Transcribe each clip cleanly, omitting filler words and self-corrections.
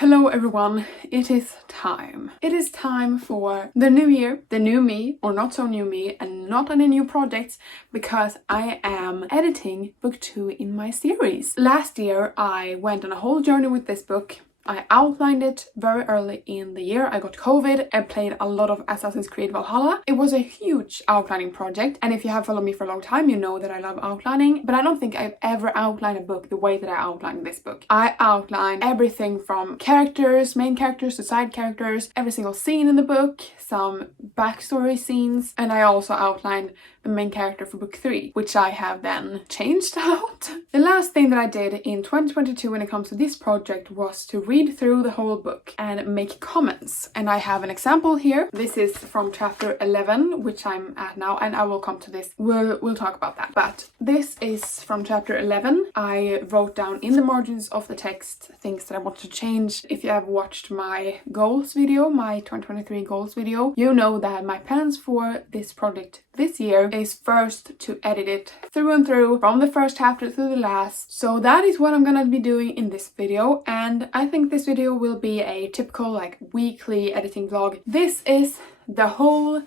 Hello everyone, it is time. It is time for the new year, the new me, or not so new me, and not any new projects, because I am editing book 2 in my series. Last year I went on a whole journey with this book. I outlined it very early in the year. I got COVID and played a lot of Assassin's Creed Valhalla. It was a huge outlining project, and if you have followed me for a long time, you know that I love outlining, but I don't think I've ever outlined a book the way that I outlined this book. I outlined everything from characters, main characters to side characters, every single scene in the book, some backstory scenes, and I also outlined the main character for book 3, which I have then changed out. The last thing that I did in 2022 when it comes to this project was to read through the whole book and make comments. And I have an example here. This is from chapter 11, which I'm at now, and I will come to this. We'll talk about that. But this is from chapter 11. I wrote down in the margins of the text things that I want to change. If you have watched my goals video, my 2023 goals video, you know that my plans for this project this year is first to edit it through and through, from the first chapter to the last. So that is what I'm gonna be doing in this video, and I think this video will be a typical like weekly editing vlog. This is the whole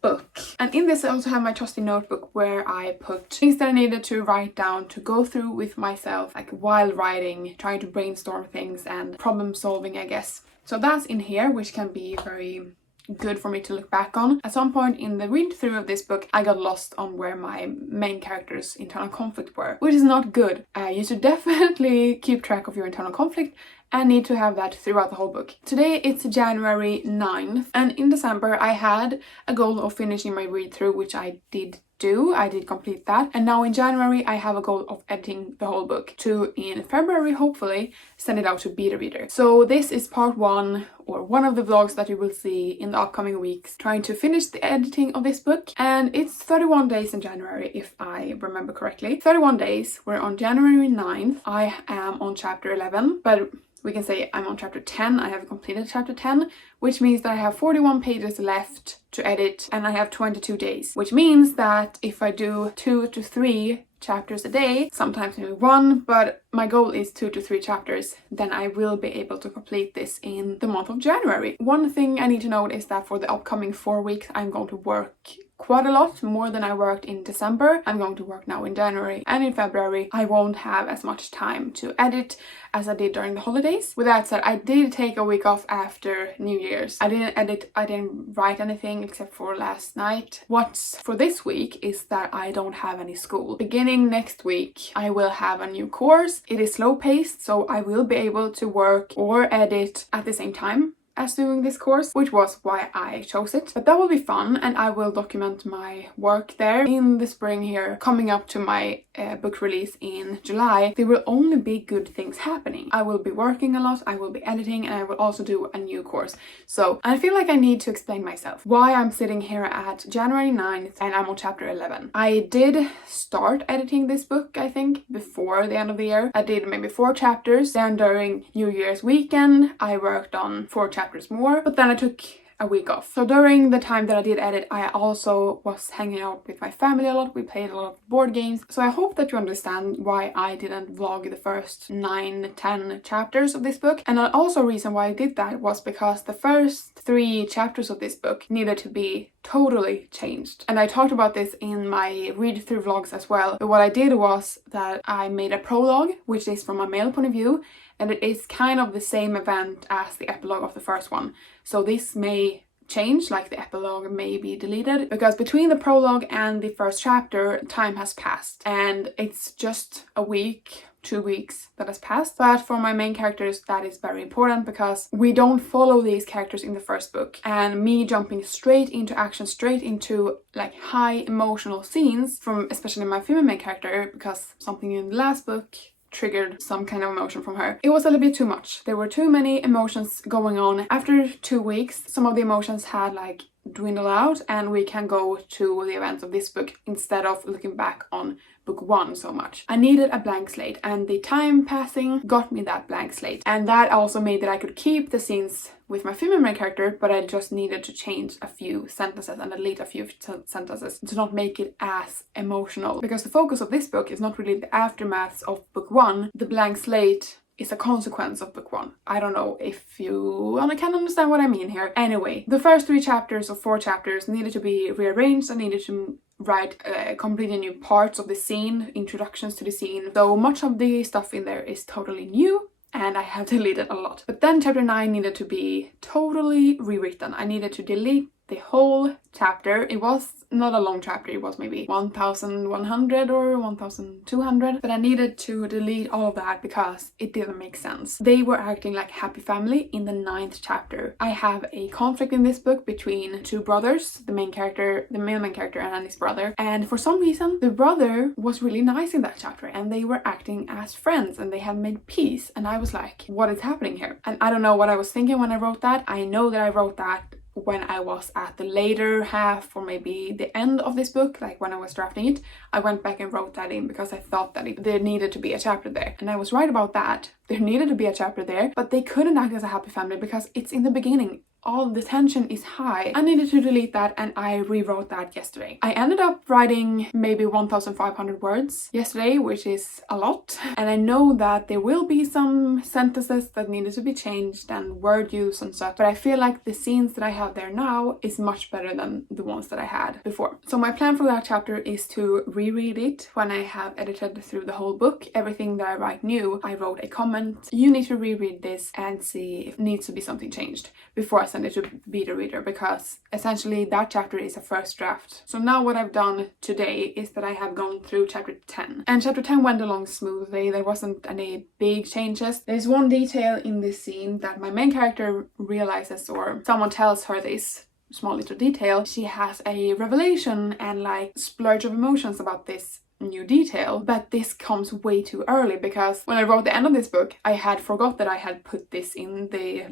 book, and in this I also have my trusty notebook where I put things that I needed to write down to go through with myself, like while writing, trying to brainstorm things and problem solving, I guess. So that's in here, which can be very good for me to look back on. At some point in the read through of this book, I got lost on where my main character's internal conflict were, which is not good. You should definitely keep track of your internal conflict and need to have that throughout the whole book. Today it's January 9th, and in December I had a goal of finishing my read through, which I did do. I did complete that, and now in January I have a goal of editing the whole book to, in February, hopefully send it out to beta reader. So this is part 1, or one of the vlogs that you will see in the upcoming weeks, trying to finish the editing of this book. And it's 31 days in January, if I remember correctly. 31 days. We're on January 9th. I am on chapter 11, but we can say I'm on chapter 10. I have completed chapter 10, which means that I have 41 pages left to edit, and I have 22 days, which means that if I do 2 to 3 chapters a day, sometimes maybe 1, but my goal is 2 to 3 chapters, then I will be able to complete this in the month of January. One thing I need to note is that for the upcoming 4 weeks, I'm going to work quite a lot more than I worked in December. I'm going to work now in January, and in February I won't have as much time to edit as I did during the holidays. With that said, I did take a week off after New Year's. I didn't edit, I didn't write anything except for last night. What's for this week is that I don't have any school. Beginning next week, I will have a new course. It is slow paced, so I will be able to work or edit at the same time as doing this course, which was why I chose it. But that will be fun, and I will document my work there in the spring here. Coming up to my book release in July, there will only be good things happening. I will be working a lot, I will be editing, and I will also do a new course. So I feel like I need to explain myself why I'm sitting here at January 9th and I'm on chapter 11. I did start editing this book, I think, before the end of the year. I did maybe 4 chapters. Then during New Year's weekend, I worked on 4 chapters more, but then I took a week off. So during the time that I did edit, I also was hanging out with my family a lot. We played a lot of board games. So I hope that you understand why I didn't vlog the first 9-10 chapters of this book. And also a reason why I did that was because the first 3 chapters of this book needed to be totally changed. And I talked about this in my read through vlogs as well. But what I did was that I made a prologue, which is from a male point of view, and it is kind of the same event as the epilogue of the first one. So this may change, like the epilogue may be deleted, because between the prologue and the first chapter, time has passed. And it's just a week, 2 weeks that has passed. But for my main characters, that is very important, because we don't follow these characters in the first book. And me jumping straight into action, straight into like high emotional scenes from especially my female main character, because something in the last book triggered some kind of emotion from her. It was a little bit too much. There were too many emotions going on. After 2 weeks, some of the emotions had like dwindled out, and we can go to the events of this book instead of looking back on book 1 so much. I needed a blank slate, and the time passing got me that blank slate. And that also made that I could keep the scenes with my female main character, but I just needed to change a few sentences and delete a few sentences to not make it as emotional. Because the focus of this book is not really the aftermaths of book 1. The blank slate is a consequence of book 1. I don't know if you can understand what I mean here. Anyway, the first 3 chapters or 4 chapters needed to be rearranged. I needed to write completely new parts of the scene, introductions to the scene. So much of the stuff in there is totally new, and I have deleted a lot. But then chapter 9 needed to be totally rewritten. I needed to delete the whole chapter. It was not a long chapter, it was maybe 1100 or 1200, but I needed to delete all of that because it didn't make sense. They were acting like a happy family in the 9th chapter. I have a conflict in this book between 2 brothers, the main main character and his brother, and for some reason the brother was really nice in that chapter and they were acting as friends and they had made peace, and I was like, what is happening here? And I don't know what I was thinking when I wrote that. I know that I wrote that when I was at the later half or maybe the end of this book, like when I was drafting it, I went back and wrote that in because I thought that there needed to be a chapter there. And I was right about that. There needed to be a chapter there, but they couldn't act as a happy family because it's in the beginning. All the tension is high. I needed to delete that and I rewrote that yesterday. I ended up writing maybe 1500 words yesterday, which is a lot. And I know that there will be some sentences that needed to be changed and word use and stuff, but I feel like the scenes that I have there now is much better than the ones that I had before. So my plan for that chapter is to reread it when I have edited through the whole book. Everything that I write new, I wrote a comment. You need to reread this and see if it needs to be something changed before I send it to beta reader, because essentially that chapter is a first draft. So now what I've done today is that I have gone through chapter 10, and chapter 10 went along smoothly. There wasn't any big changes. There's one detail in this scene that my main character realizes, or someone tells her this small little detail. She has a revelation and like splurge of emotions about this new detail, but this comes way too early because when I wrote the end of this book I had forgot that I had put this in the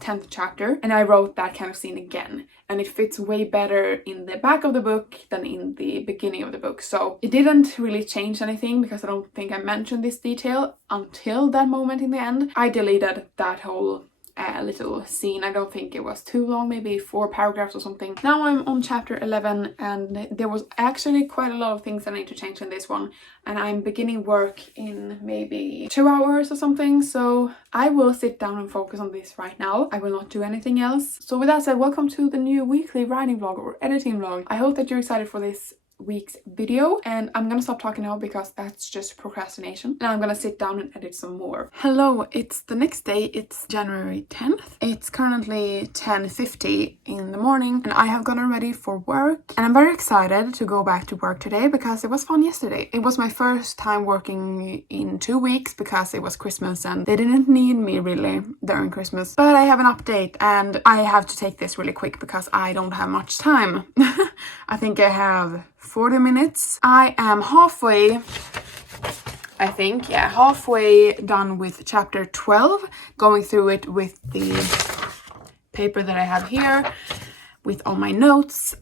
10th chapter, and I wrote that kind of scene again, and it fits way better in the back of the book than in the beginning of the book. So it didn't really change anything because I don't think I mentioned this detail until that moment in the end. I deleted that whole little scene. I don't think it was too long, maybe 4 paragraphs or something. Now I'm on chapter 11 and there was actually quite a lot of things I need to change in this one, and I'm beginning work in maybe 2 hours or something, so I will sit down and focus on this right now. I will not do anything else. So with that said, welcome to the new weekly writing vlog or editing vlog. I hope that you're excited for this week's video, and I'm gonna stop talking now because that's just procrastination, and I'm gonna sit down and edit some more. Hello, it's the next day. It's January 10th. It's currently 10:50 in the morning and I have gotten ready for work, and I'm very excited to go back to work today because it was fun yesterday. It was my first time working in 2 weeks because it was Christmas and they didn't need me really during Christmas. But I have an update and I have to take this really quick because I don't have much time. I think I have 40 minutes. I am halfway done with chapter 12, going through it with the paper that I have here with all my notes,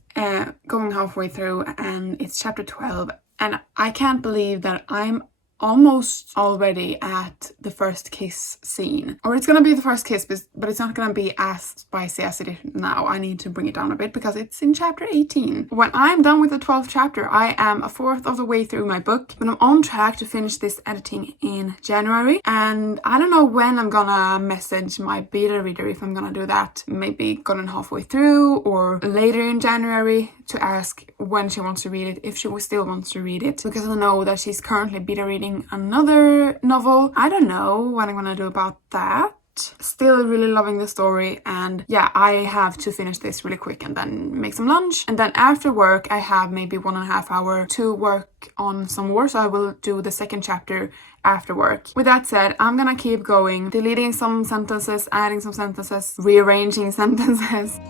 going halfway through, and it's chapter 12, and I can't believe that I'm almost already at the first kiss scene. Or it's gonna be the first kiss, but it's not gonna be as spicy as it is now. I need to bring it down a bit because it's in chapter 18. When I'm done with the 12th chapter, I am a fourth of the way through my book, but I'm on track to finish this editing in January. And I don't know when I'm gonna message my beta reader, if I'm gonna do that maybe gotten halfway through or later in January, to ask when she wants to read it, if she still wants to read it, because I know that she's currently beta reading another novel. I don't know what I'm gonna do about that. Still really loving the story, and yeah, I have to finish this really quick and then make some lunch, and then after work I have maybe 1.5 hours to work on some more, so I will do the 2nd chapter after work. With that said, I'm gonna keep going, deleting some sentences, adding some sentences, rearranging sentences.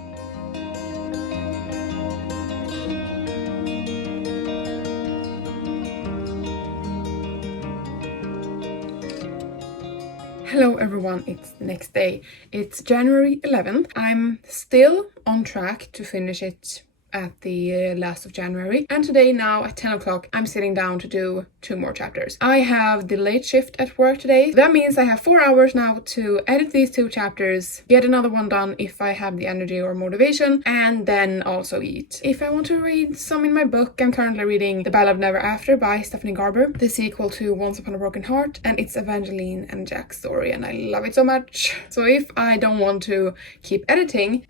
Hello everyone, it's the next day. It's January 11th. I'm still on track to finish it at the last of January. And today now at 10 o'clock, I'm sitting down to do 2 more chapters. I have the late shift at work today. That means I have 4 hours now to edit these 2 chapters, get another one done if I have the energy or motivation, and then also eat. If I want to read some in my book, I'm currently reading The Ballad of Never After by Stephanie Garber, the sequel to Once Upon a Broken Heart, and it's Evangeline and Jack's story, and I love it so much. So if I don't want to keep editing,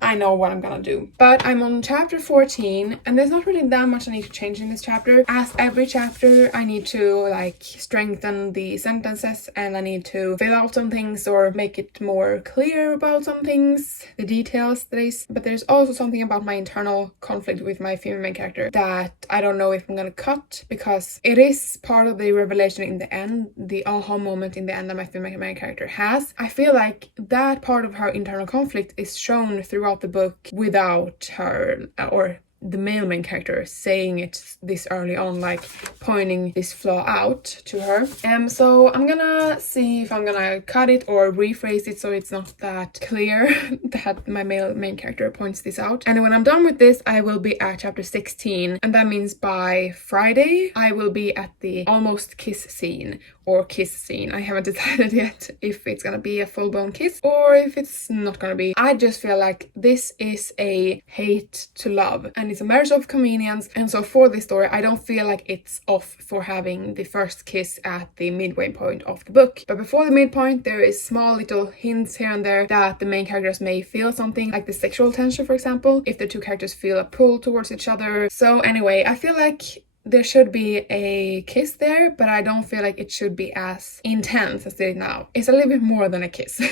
I know what I'm gonna do. But I'm on chapter 14, and there's not really that much I need to change in this chapter. As every chapter, I need to like strengthen the sentences, and I need to fill out some things or make it more clear about some things, the details. But there's also something about my internal conflict with my female main character that I don't know if I'm gonna cut, because it is part of the revelation in the end, the aha moment in the end that my female main character has. I feel like that part of her internal conflict is shown throughout the book without her or the male main character saying it this early on, like pointing this flaw out to her. So I'm gonna see if I'm gonna cut it or rephrase it so it's not that clear that my male main character points this out. And when I'm done with this, I will be at chapter 16, and that means by Friday I will be at the almost kiss scene or kiss scene. I haven't decided yet if it's gonna be a full-blown kiss or if it's not gonna be. I just feel like this is a hate to love, and it's a marriage of convenience, and so for this story I don't feel like it's off for having the first kiss at the midway point of the book. But before the midpoint there is small little hints here and there that the main characters may feel something, like the sexual tension, for example, if the 2 characters feel a pull towards each other. So anyway, I feel like there should be a kiss there, but I don't feel like it should be as intense as it is now. It's a little bit more than a kiss.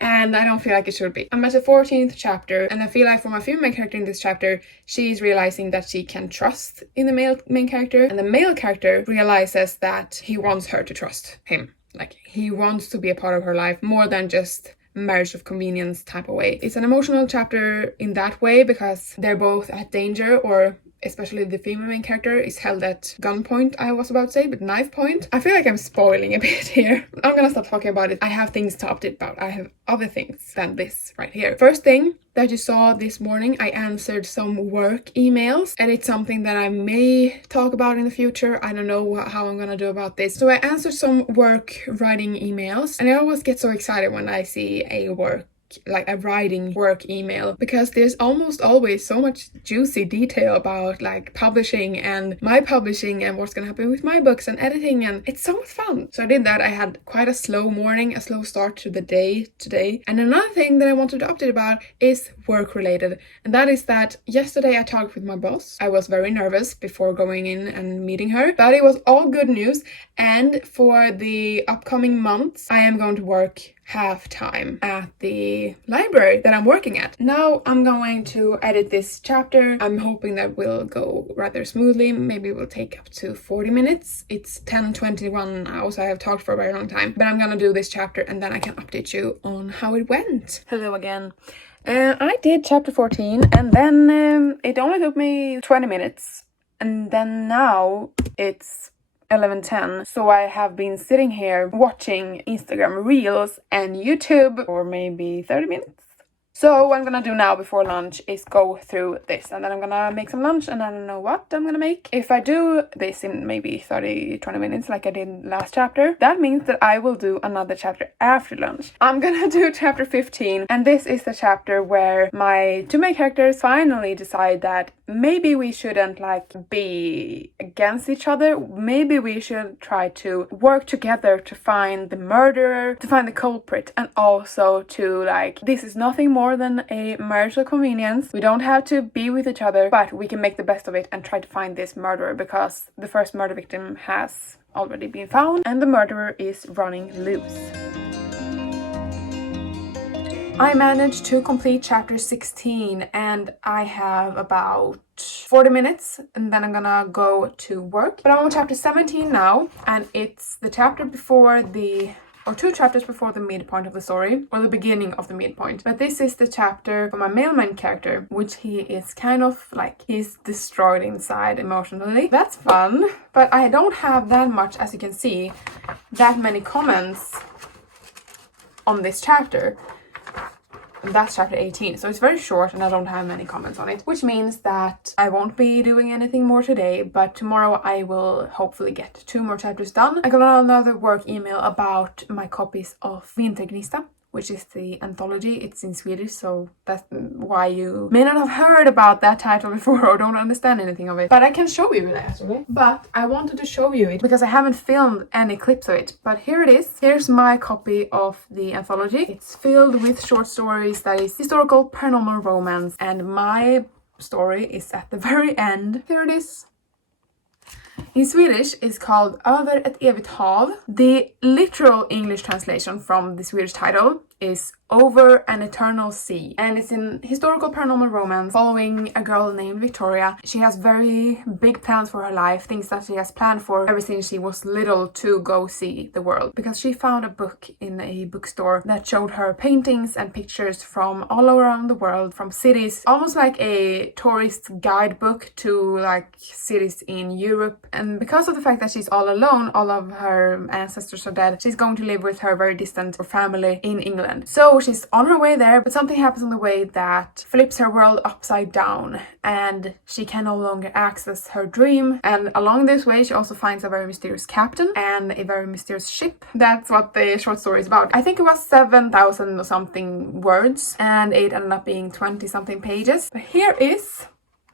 And I don't feel like it should be. I'm at the 14th chapter, and I feel like for my female character in this chapter, she's realizing that she can trust in the male main character, and the male character realizes that he wants her to trust him. Like, he wants to be a part of her life more than just marriage of convenience type of way. It's an emotional chapter in that way because they're both at danger, or especially the female main character is held at gunpoint, I was about to say, but knife point. I feel like I'm spoiling a bit here. I'm gonna stop talking about it. I have things to update about. I have other things than this right here. First thing that you saw this morning, I answered some work emails, and it's something that I may talk about in the future. I don't know how I'm gonna do about this. So I answered some work writing emails, and I always get so excited when I see a writing work email, because there's almost always so much juicy detail about like publishing and my publishing and what's gonna happen with my books and editing, and it's so much fun. So I did that. I had quite a slow morning, a slow start to the day today. And another thing that I wanted to update about is work related, and that is that yesterday I talked with my boss. I was very nervous before going in and meeting her, but it was all good news. And for the upcoming months, I am going to work half-time at the library that I'm working at. Now I'm going to edit this chapter. I'm hoping that will go rather smoothly. Maybe it will take up to 40 minutes. It's 10:21 now, so I have talked for a very long time. But I'm gonna do this chapter and then I can update you on how it went. Hello again. I did chapter 14, and then it only took me 20 minutes. And then now it's 11:10, so I have been sitting here watching Instagram Reels and YouTube for maybe 30 minutes. So what I'm gonna do now before lunch is go through this, and then I'm gonna make some lunch, and I don't know what I'm gonna make. If I do this in maybe 30-20 minutes like I did last chapter, that means that I will do another chapter after lunch. I'm gonna do chapter 15, and this is the chapter where my 2 main characters finally decide that maybe we shouldn't like be against each other. Maybe we should try to work together to find the murderer, to find the culprit, and also to like, this is nothing more than a marriage of convenience. We don't have to be with each other, but we can make the best of it and try to find this murderer, because the first murder victim has already been found and the murderer is running loose. I managed to complete chapter 16, and I have about 40 minutes and then I'm gonna go to work. But I'm on chapter 17 now, and it's the chapter before or 2 chapters before the midpoint of the story, or the beginning of the midpoint. But this is the chapter for my male main character, which he is kind of like, he's destroyed inside emotionally. That's fun, but I don't have that much, as you can see, that many comments on this chapter. And that's chapter 18. So it's very short and I don't have many comments on it, which means that I won't be doing anything more today, but tomorrow I will hopefully get 2 more chapters done. I got another work email about my copies of Vintergnista, which is the anthology. It's in Swedish, so that's why you may not have heard about that title before or don't understand anything of it. But I can show you it actually. But I wanted to show you it because I haven't filmed any clips of it. But here it is. Here's my copy of the anthology. It's filled with short stories that is historical, paranormal, romance, and my story is at the very end. Here it is. In Swedish, it's called Över ett evigt hav. The literal English translation from the Swedish title is Over an Eternal Sea, and it's in historical paranormal romance following a girl named Victoria. She has very big plans for her life, things that she has planned for ever since she was little to go see the world, because she found a book in a bookstore that showed her paintings and pictures from all around the world, from cities, almost like a tourist guidebook to like cities in Europe. And because of the fact that she's all alone, all of her ancestors are dead, she's going to live with her very distant family in England. So she's on her way there, but something happens on the way that flips her world upside down and she can no longer access her dream. And along this way, she also finds a very mysterious captain and a very mysterious ship. That's what the short story is about. I think it was 7,000 or something words and it ended up being 20 something pages. But here is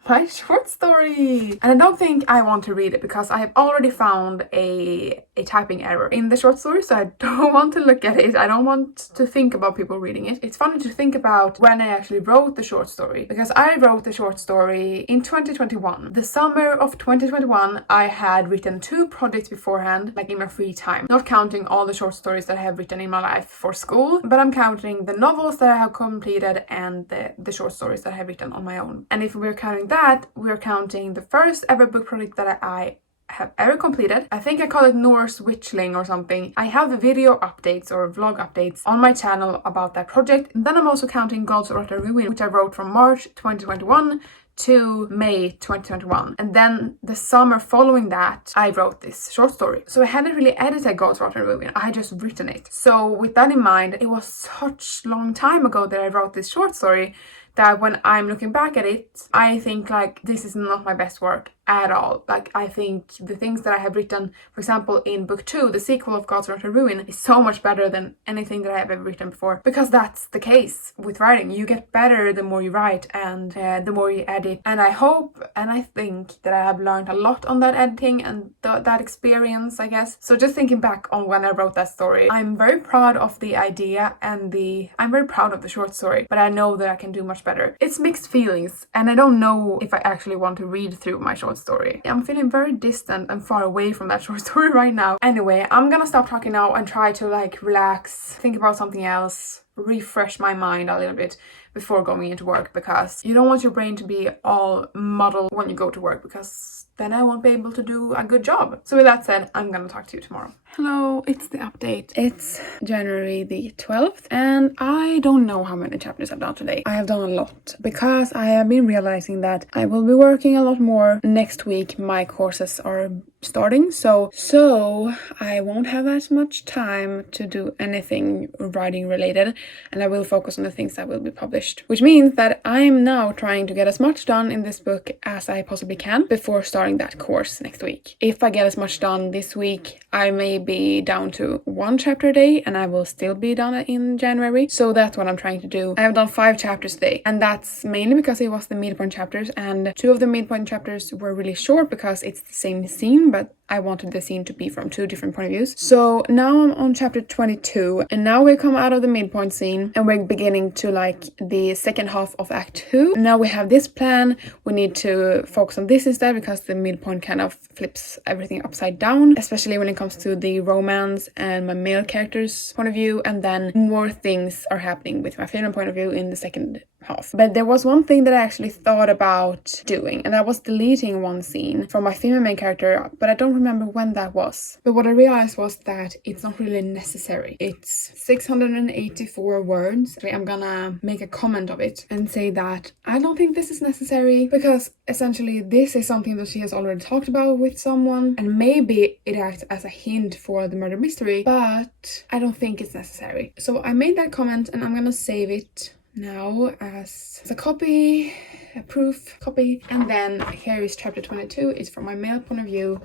my short story, and I don't think I want to read it because I have already found a typing error in the short story, so I don't want to look at it. I don't want to think about people reading it. It's funny to think about when I actually wrote the short story, because I wrote the short story in 2021. The summer of 2021, I had written 2 projects beforehand, like in my free time, not counting all the short stories that I have written in my life for school, but I'm counting the novels that I have completed and the short stories that I have written on my own. And if we're counting that, we're counting the first ever book project that I have ever completed. I think I call it Norse Witchling or something. I have the video updates or vlog updates on my channel about that project. And then I'm also counting Gods of Ruin, which I wrote from March 2021 to May 2021. And then the summer following that, I wrote this short story. So I hadn't really edited Gods of Ruin, I had just written it. So with that in mind, it was such a long time ago that I wrote this short story that when I'm looking back at it, I think like this is not my best work at all. Like I think the things that I have written, for example, in book 2, the sequel of Gods of Ruin, is so much better than anything that I have ever written before. Because that's the case with writing. You get better the more you write and the more you edit. And I hope and I think that I have learned a lot on that editing and that experience, I guess. So just thinking back on when I wrote that story, I'm very proud of the idea and I'm very proud of the short story, but I know that I can do much better. It's mixed feelings, and I don't know if I actually want to read through my short story. I'm feeling very distant and far away from that short story right now. Anyway, I'm gonna stop talking now and try to like relax, think about something else, refresh my mind a little bit before going into work, because you don't want your brain to be all muddled when you go to work, because then I won't be able to do a good job. So with that said, I'm gonna talk to you tomorrow. Hello, it's the update. It's January the 12th and I don't know how many chapters I've done today. I have done a lot because I have been realizing that I will be working a lot more next week. My courses are starting, so I won't have as much time to do anything writing related, and I will focus on the things that will be published, which means that I'm now trying to get as much done in this book as I possibly can before starting that course next week. If I get as much done this week, I may be down to 1 chapter a day and I will still be done in January. So that's what I'm trying to do. I have done 5 chapters today, and that's mainly because it was the midpoint chapters, and 2 of the midpoint chapters were really short because it's the same scene, but I wanted the scene to be from 2 different point of views. So now I'm on chapter 22, and now we come out of the midpoint scene and we're beginning to like the second half of act 2. Now we have this plan. We need to focus on this instead because the midpoint kind of flips everything upside down, especially when it comes to the romance and my male character's point of view, and then more things are happening with my female point of view in the second half. But there was one thing that I actually thought about doing, and that was deleting one scene from my female main character, but I don't remember when that was. But what I realized was that it's not really necessary. It's 684 words. I'm gonna make a comment of it and say that I don't think this is necessary, because essentially this is something that she has already talked about with someone, and maybe it acts as a hint for the murder mystery, but I don't think it's necessary. So I made that comment and I'm gonna save it now as a copy, a proof copy. And then here is chapter 22. It's from my male point of view.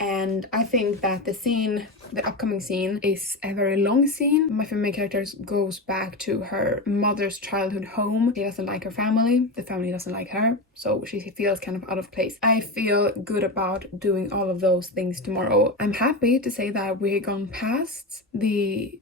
And I think that the upcoming scene is a very long scene. My female character goes back to her mother's childhood home. She doesn't like her family. The family doesn't like her. So she feels kind of out of place. I feel good about doing all of those things tomorrow. I'm happy to say that we've gone past the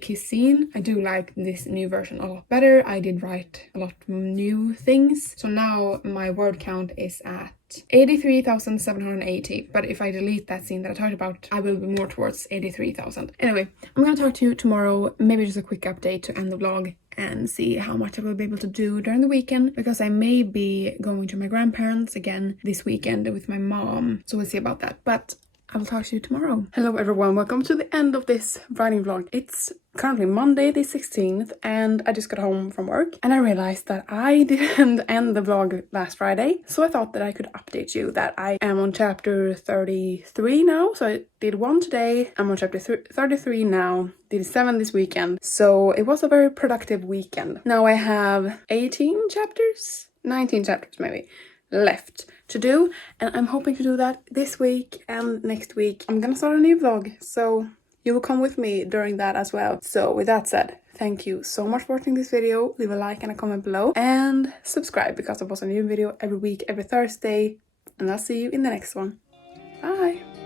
kiss scene. I do like this new version a lot better. I did write a lot new things. So now my word count is at 83,780, but if I delete that scene that I talked about, I will be more towards 83,000. Anyway, I'm gonna talk to you tomorrow, maybe just a quick update to end the vlog and see how much I will be able to do during the weekend, because I may be going to my grandparents again this weekend with my mom, so we'll see about that. But I will talk to you tomorrow. Hello everyone, welcome to the end of this writing vlog. It's currently Monday the 16th and I just got home from work and I realized that I didn't end the vlog last Friday. So I thought that I could update you that I am on chapter 33 now. So I did 1 today, I'm on chapter 33 now, did 7 this weekend. So it was a very productive weekend. Now I have 19 chapters maybe left to do, and I'm hoping to do that this week and next week. I'm gonna start a new vlog, so you will come with me during that as well. So with that said, thank you so much for watching this video. Leave a like and a comment below and subscribe, because I post a new video every week, every Thursday, and I'll see you in the next one. Bye.